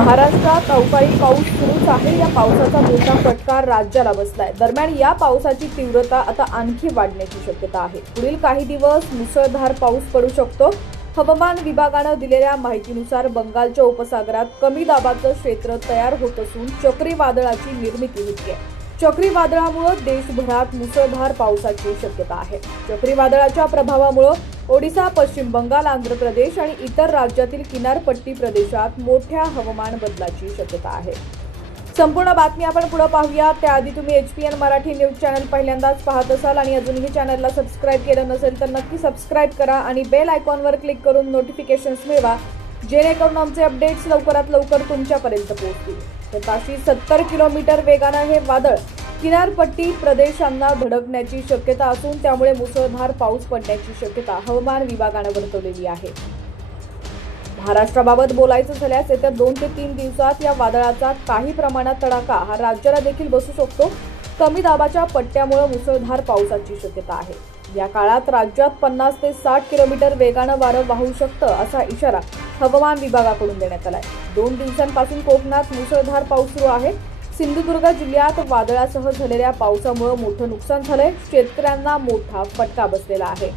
महाराष्ट्रात अवकाळी पाऊस सुरूच आहे। या पावसाचा मोठा फटका राज्याला बसलाय। दरम्यान या पावसाची तीव्रता आता आणखी वाढण्याची शक्यता आहे। पुढील काही दिवस मुसळधार पाऊस पडू शकतो। हवामान विभागाने दिलेल्या माहितीनुसार बंगालच्या उपसागरात कमी दाबाचं क्षेत्र तयार होत असून चक्रीवादळाची निर्मिती होते। चक्रीवादळामुळे देशभरात मुसळधार पावसाची शक्यता आहे। चक्रीवादळाच्या प्रभावामुळे ओडिशा, पश्चिम बंगाल, आंध्र प्रदेश आणि इतर राज्यातील किनारपट्टी प्रदेशात मोठ्या हवामान बदलाची शक्यता आहे। संपूर्ण बातमी आपण पुढे पाहूया। त्याआधी तुम्ही HPN मराठी न्यूज चॅनल पहिल्यांदाच पाहत असाल आणि अजूनही चॅनलला सबस्क्राइब केलं नसेल तर नक्की सबस्क्राइब करा आणि बेल आयकॉनवर क्लिक करून नोटिफिकेशन्स मिळवा, जेणेकरून आमचे अपडेट्स लवकरात लवकर तुमच्यापर्यंत पोहोचतील। ताशी 70 किलोमीटर वेगाने हे वादळ किनारपट्टी प्रदेशांना धडकण्याची शक्यता असून त्यामुळे मुसळधार पाऊस पडण्याची शक्यता हवामान विभागाने वर्तवलेली आहे। महाराष्ट्राबाबत बोलायचं झाल्यास येत्या 2 ते 3 दिवसात या वादळाचा काही प्रमाणात तडाखा हा राज्याला देखील बसू शकतो। कमी दाबाच्या पट्ट्यामुळे मुसळधार पावसाची शक्यता आहे। या काळात राज्यात 50 ते 60 किलोमीटर वेगाने वारं वाहू शकतं असा इशारा हवामान विभागाकडून देण्यात आलाय। 2 दिवसांपासून कोकणात मुसळधार पाऊस सुरू आहे। सिंधुदुर्ग जिल्ह्यात वादळासह झालेल्या पावसामुळे मोठं नुकसान झालंय। शेतकऱ्यांना मोठा फटका बसलेला आहे।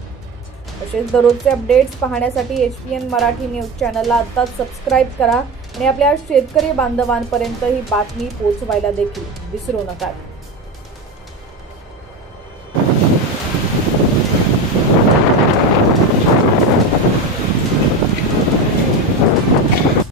तसेच दररोजचे अपडेट्स पाहण्यासाठी HPN मराठी न्यूज चॅनलला आत्ताच सबस्क्राइब करा आणि आपल्या शेतकरी बांधवांपर्यंत ही बातमी पोहोचवायला देखील विसरू नका।